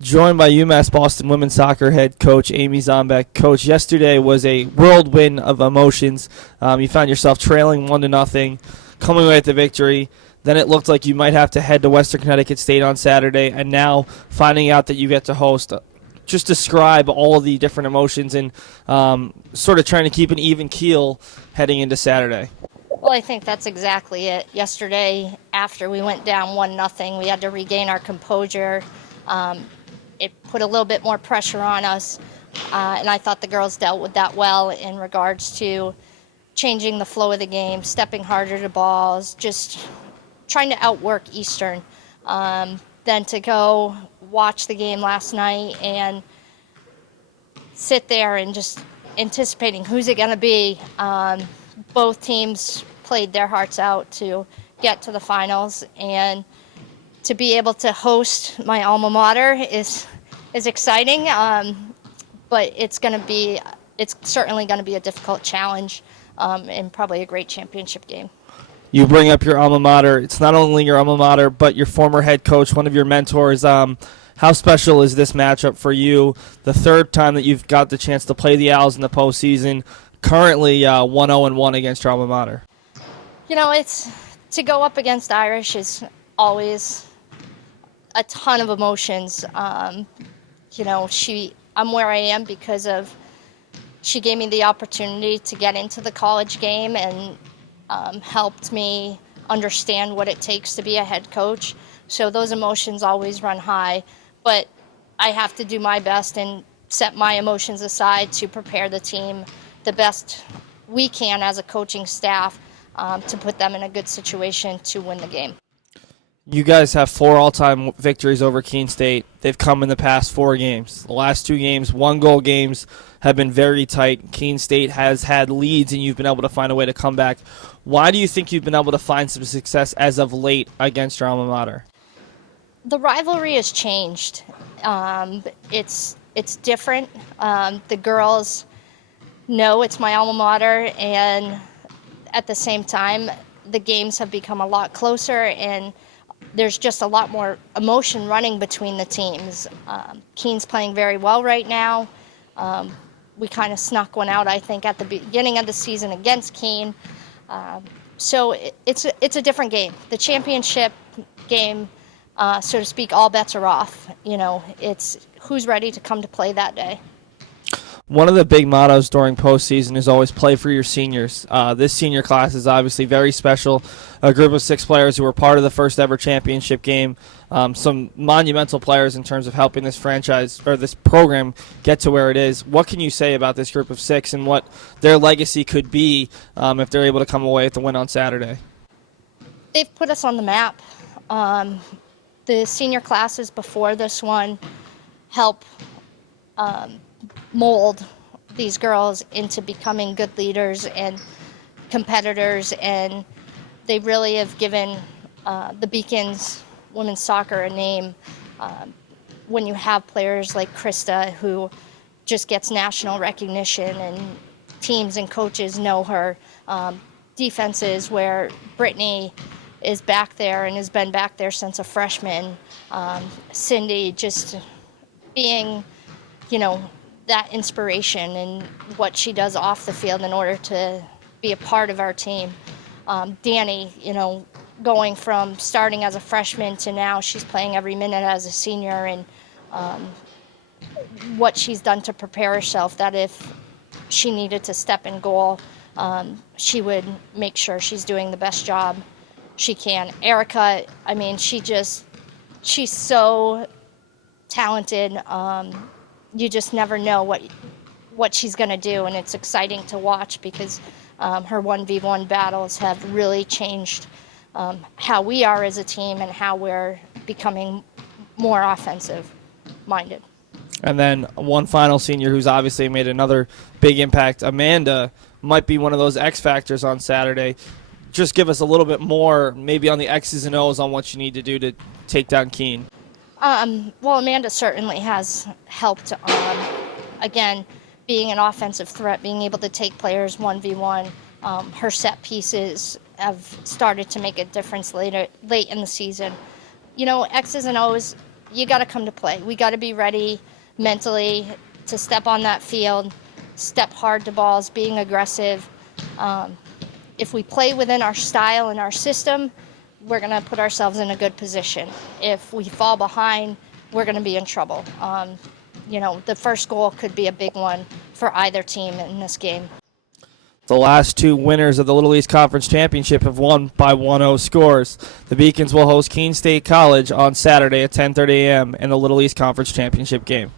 Joined by UMass Boston women's soccer head coach Amy Zombeck. Coach, yesterday was a whirlwind of emotions. You found yourself trailing 1-0, coming away with the victory. Then it looked like you might have to head to Western Connecticut State on Saturday, and now finding out that you get to host. Just describe all of the different emotions and sort of trying to keep an even keel heading into Saturday. Well, I think that's exactly it. Yesterday, after we went down 1-0, we had to regain our composure. It put a little bit more pressure on us, and I thought the girls dealt with that well in regards to changing the flow of the game, stepping harder to balls, just trying to outwork Eastern. Then to go watch the game last night and sit there and just anticipating who's it going to be. Both teams played their hearts out to get to the finals, and to be able to host my alma mater is exciting, but it's certainly going to be a difficult challenge and probably a great championship game. You bring up your alma mater. It's not only your alma mater, but your former head coach, one of your mentors. How special is this matchup for you? The third time that you've got the chance to play the Owls in the postseason, currently 1-0-1 against your alma mater. You know, it's to go up against Irish is always a ton of emotions. I'm where I am because of she gave me the opportunity to get into the college game and helped me understand what it takes to be a head coach. So those emotions always run high, but I have to do my best and set my emotions aside to prepare the team the best we can as a coaching staff to put them in a good situation to win the game. You guys have 4 all-time victories over Keene State. They've come in the past 4 games. The last 2 games, 1-goal games, have been very tight. Keene State has had leads, and you've been able to find a way to come back. Why do you think you've been able to find some success as of late against your alma mater? The rivalry has changed. It's different. The girls know it's my alma mater, and at the same time, the games have become a lot closer, and there's just a lot more emotion running between the teams. Keene's playing very well right now. We kind of snuck one out, I think, at the beginning of the season against Keene. So it's a different game. The championship game, so to speak, all bets are off. You know, it's who's ready to come to play that day. One of the big mottos during postseason is always play for your seniors. This senior class is obviously very special. A group of 6 players who were part of the first ever championship game. Some monumental players in terms of helping this franchise or this program get to where it is. What can you say about this group of 6 and what their legacy could be if they're able to come away with the win on Saturday? They've put us on the map. The senior classes before this one help mold these girls into becoming good leaders and competitors, and they really have given the Beacons women's soccer a name. When you have players like Krista, who just gets national recognition and teams and coaches know her, defenses where Brittany is back there and has been back there since a freshman, Cindy just being, that inspiration and what she does off the field in order to be a part of our team. Danny, going from starting as a freshman to now she's playing every minute as a senior, and what she's done to prepare herself, that if she needed to step in goal, she would make sure she's doing the best job she can. Erica, she's so talented. You just never know what she's going to do, and it's exciting to watch because her 1v1 battles have really changed how we are as a team and how we're becoming more offensive-minded. And then one final senior who's obviously made another big impact, Amanda, might be one of those X factors on Saturday. Just give us a little bit more, maybe on the X's and O's on what you need to do to take down Keene. Well, Amanda certainly has helped, again, being an offensive threat, being able to take players 1v1. Her set pieces have started to make a difference late in the season. X's and O's, you got to come to play. We got to be ready mentally to step on that field, step hard to balls, being aggressive. If we play within our style and our system, we're going to put ourselves in a good position. If we fall behind, we're going to be in trouble. The first goal could be a big one for either team in this game. The last two winners of the Little East Conference Championship have won by 1-0 scores. The Beacons will host Keene State College on Saturday at 10:30 a.m. in the Little East Conference Championship game.